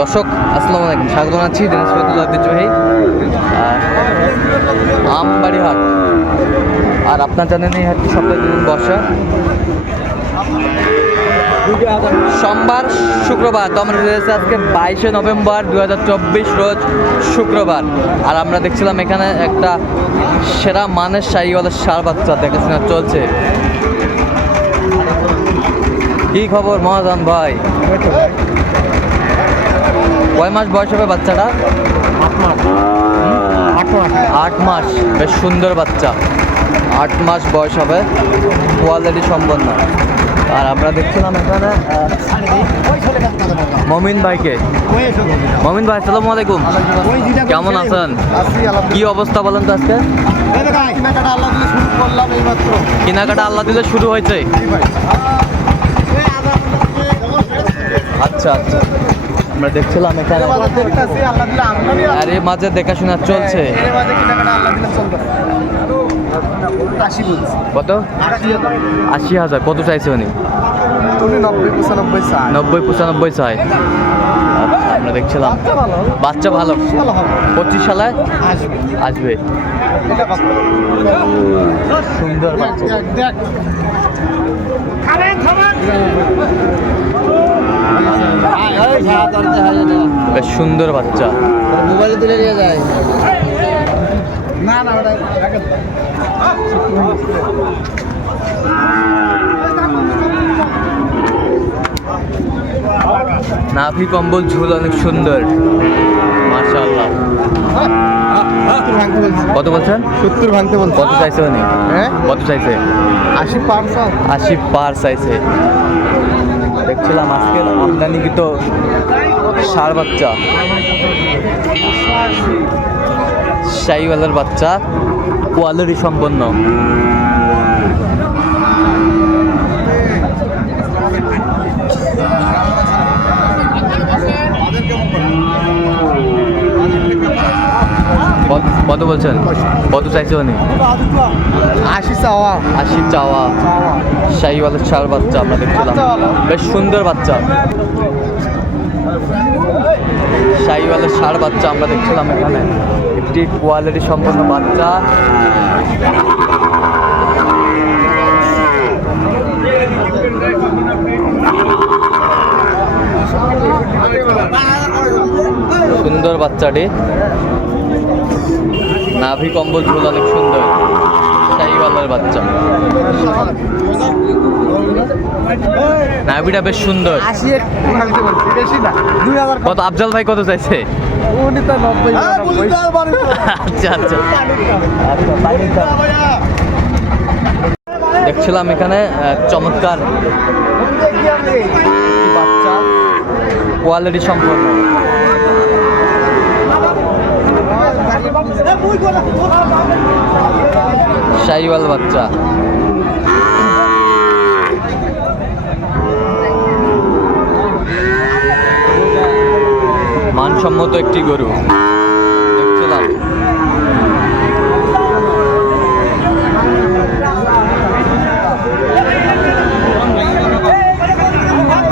দর্শক আসসালামু আলাইকুম, স্বাগত জানাচ্ছি দিনাজপুর ঐতিহ্যবাহী আমবাড়ি হাট। আর আপনার জানেন এই হাটটি সপ্তাহে দিন বর্ষা, সোমবার শুক্রবার। তো আমরা রয়েছে আজকে 22শে নভেম্বর 2024 রোজ শুক্রবার। আর আমরা দেখছিলাম এখানে একটা সেরা মানের শাহিওয়ালের ষাঁড় বাচ্চা দেখাশোনা চলছে। কি খবর মহাজন ভাই? কয় মাস বয়স হবে বাচ্চাটা? 8 মাস। বেশ সুন্দর বাচ্চা, 8 মাস বয়স হবে, কোয়ালিটি সম্পন্ন। আর আমরা দেখছিলাম এখানে মমিন ভাইকে। মমিন ভাই আসসালামু আলাইকুম, কেমন আছেন? কি অবস্থা বলেন তো আজকে? কেনাকাটা আল্লাহ দিলে শুরু হয়েছে। আচ্ছা আচ্ছা, আমরা দেখছিলাম এখানে আর এই মাঝে দেখাশোনা চলছে। কত? 80,000। কত চাইছে উনি? 90-95 চাই। আমরা দেখছিলাম বাচ্চা ভালো, 25 সালে আসবে। সুন্দর বাচ্চা, বেশ সুন্দর বাচ্চা। মোবাইলে তুলে নিয়ে যায় না না। নাভি কম্বল ঝুল অনেক সুন্দর, মাশাআল্লাহ। কত বলছেন? 70 ভাঙতে বল। কত চাইছে উনি? হ্যাঁ, কত চাইছে? 80 পার চাইছে। দেখছিলাম আজকের আমদানিকৃত ষাঁড় বাচ্চা, শাহিওয়ালের বাচ্চা, কোয়ালিটি সম্পন্ন। কত বলছেন? কত চাইছে উনি? 80 চাওয়া। শাহিওয়ালের ষাঁড় বাচ্চা আমরা দেখছিলাম, বেশ সুন্দর বাচ্চা। শাহিওয়ালের ষাঁড় বাচ্চা আমরা দেখছিলাম এখানে, একটি কোয়ালিটি সম্পন্ন বাচ্চা। সুন্দর বাচ্চাটি, নাভি কম্বল ঝুল অনেক সুন্দর, শাহিওয়ালের বাচ্চা। নাভিটা বেশ সুন্দর। কত? আফজাল ভাই কত চাইছে? আচ্ছা আচ্ছা, দেখছিলাম এখানে চমৎকার বাচ্চা, কোয়ালিটি সম্পন্ন। শাহিওয়াল বাচ্চা, মানসম্মত একটি গরু দেখছিলাম।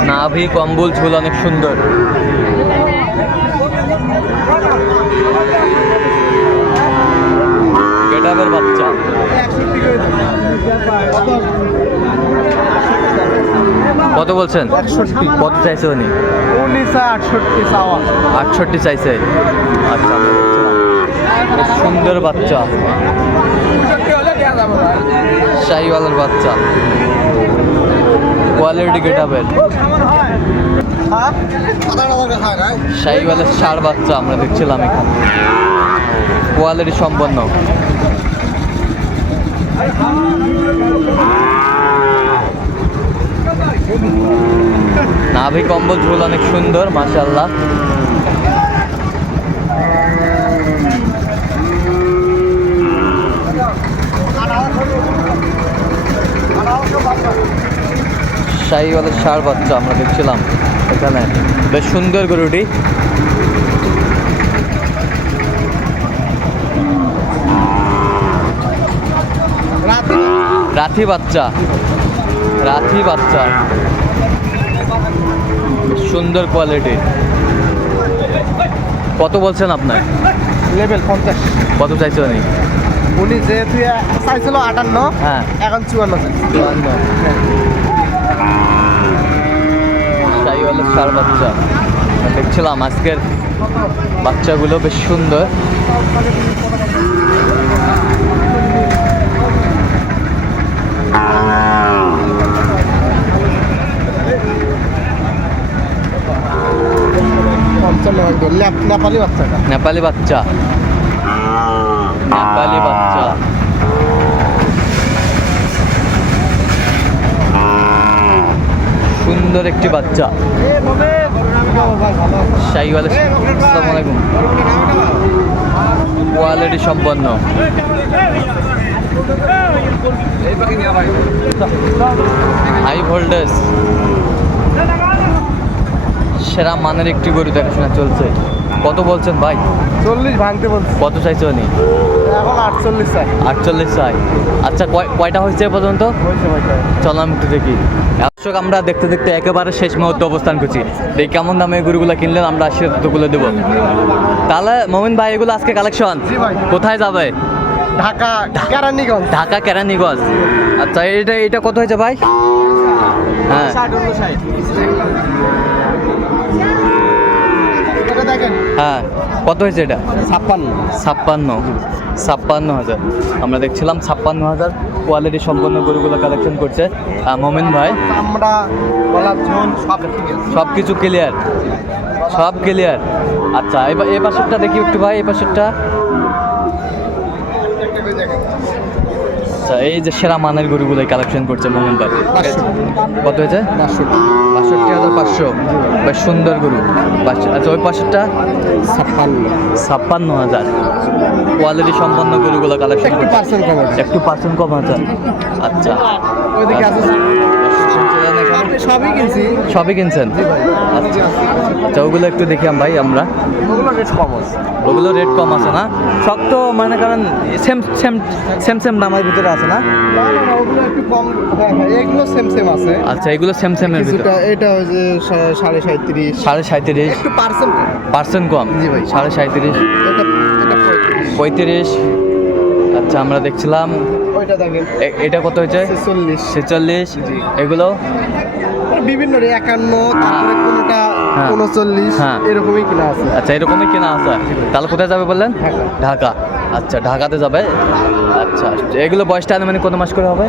নাভি কম্বল ঝুল অনেক সুন্দর। গেটাবের বাচ্চা, কত বলছেন? কত চাইছে উনি? 68 চাইছে। আচ্ছা, সুন্দর বাচ্চা, শাহিওয়ালের বাচ্চা, কোয়ালিটি গেটাবের। শাহিওয়ালের ষাঁড় বাচ্চা আমরা দেখছিলাম এখানে, কোয়ালিটি সম্পন্ন। নাভি কম্বল ঝুল অনেক সুন্দর, মাশাআল্লাহ। শাহিওয়ালের ষাঁড় বাচ্চা আমরা দেখছিলাম এখানে, বেশ সুন্দর গরুটি। রাথি বাচ্চা, রাথি বাচ্চা, সুন্দর কোয়ালিটি। কত বলছেন আপনার? লেভেল 50। কত চাইছো উনি? উনি যেহেতু চাইছিল 58, হ্যাঁ এখন 54 চাইছে। শাহিওয়ালের ষাঁড় বাচ্চা দেখছিলাম, আজকের বাচ্চাগুলো বেশ সুন্দর। নেপালি বাচ্চাটা। নেপালি বাচ্চা, নেপালি বাচ্চা। সুন্দর একটি বাচ্চা শাহিওয়ালের। আসসালামু আলাইকুম। কোয়ালিটি সম্পন্ন, হাই ভোল্টেজ, সেরা মানের একটি গরু দেখাশোনা চলছে। কত বলছেন ভাই? 40 ভাঙতে বলছে। কত চাইছো উনি? এখন 48 চাই। 48 চাই। আচ্ছা, কয়টা হয়েছে এ পর্যন্ত? চলো আমি একটু দেখি। দর্শক, আমরা দেখতে দেখতে একেবারে শেষ মুহূর্তে অবস্থান করছি। দেখি কেমন দামে এই গরুগুলো কিনলেন, আমরা সেগুলো দেবো। তাহলে মমিন ভাই, এগুলো আজকে কালেকশন কোথায় যাবে? ঢাকা কেরানীগঞ্জ। ঢাকা কেরানীগঞ্জ। আচ্ছা, এটা কত হয়েছে ভাই? হ্যাঁ হ্যাঁ, কত হয়েছে এটা? 56,000। আমরা দেখছিলাম 56,000 কোয়ালিটি সম্পন্ন গরুগুলো কালেকশন করছে মমিন ভাই। আমরা সব কিছু ক্লিয়ার, সব ক্লিয়ার। আচ্ছা, এবার এই পাশেরটা দেখি একটু ভাই, এই পাশেরটা। আচ্ছা, এই যে সেরা মানের গরুগুলোই কালেকশন করছে মোহন ভাই। কত হয়েছে? 62,500। বেশ সুন্দর গরু। আচ্ছা, ওই পাশেরটা 56,000। কোয়ালিটি সম্পন্ন গরুগুলো কালেকশন করছে। একটু পার্সেন্ট কম আছে। আচ্ছা, সবই কিনছেন? আচ্ছা, ওগুলো একটু দেখি ভাই আমরা। ওগুলো রেট কম আছে না? সব তো মানে কারণ সেম দামের ভিতরে আছে না? এগুলো সেম আছে। আচ্ছা, এগুলো সেম ভিতরে। এটা হচ্ছে 37.5। 37.5 একটু পার্সেন্ট কম। জি ভাই। 37.5। এটা 35। আচ্ছা, আমরা দেখছিলাম ওইটা দেখেন। এটা কত হয়েছে? 46। এগুলো বিভিন্ন 51, তারপরে কোনটা 39, হ্যাঁ। এরকমই কিনা আছে। আচ্ছা, এরকমই কেনা আছে। তাহলে কোথায় যাবে বললেন? ঢাকা। আচ্ছা, ঢাকাতে যাবে। আচ্ছা, এগুলো বয়সটা মানে কত মাস করে হবে?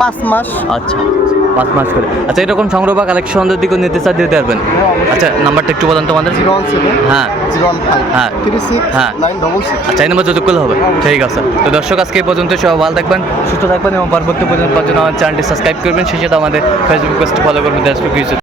5 মাস। আচ্ছা, 5 মাস করে। আচ্ছা, এরকম সংগ্রহ বা কালেকশন যদি কেউ নিতে চায় দিতে পারবেন? আচ্ছা, নাম্বারটা একটু বলেন তোমাদের। 017 হ্যাঁ 015 হ্যাঁ 36 হ্যাঁ 966। আচ্ছা, এই নাম্বার যোগাযোগ করলে হবে। ঠিক আছে। তো দর্শক, আজকে এই পর্যন্ত। সবাই ভালো থাকবেন, সুস্থ থাকবেন এবং পরবর্তী পর্যন্ত আমার চ্যানেলটি সাবস্ক্রাইব করবেন। সেই সাথে আমাদের ফেসবুক পেজটি ফলো করবেন।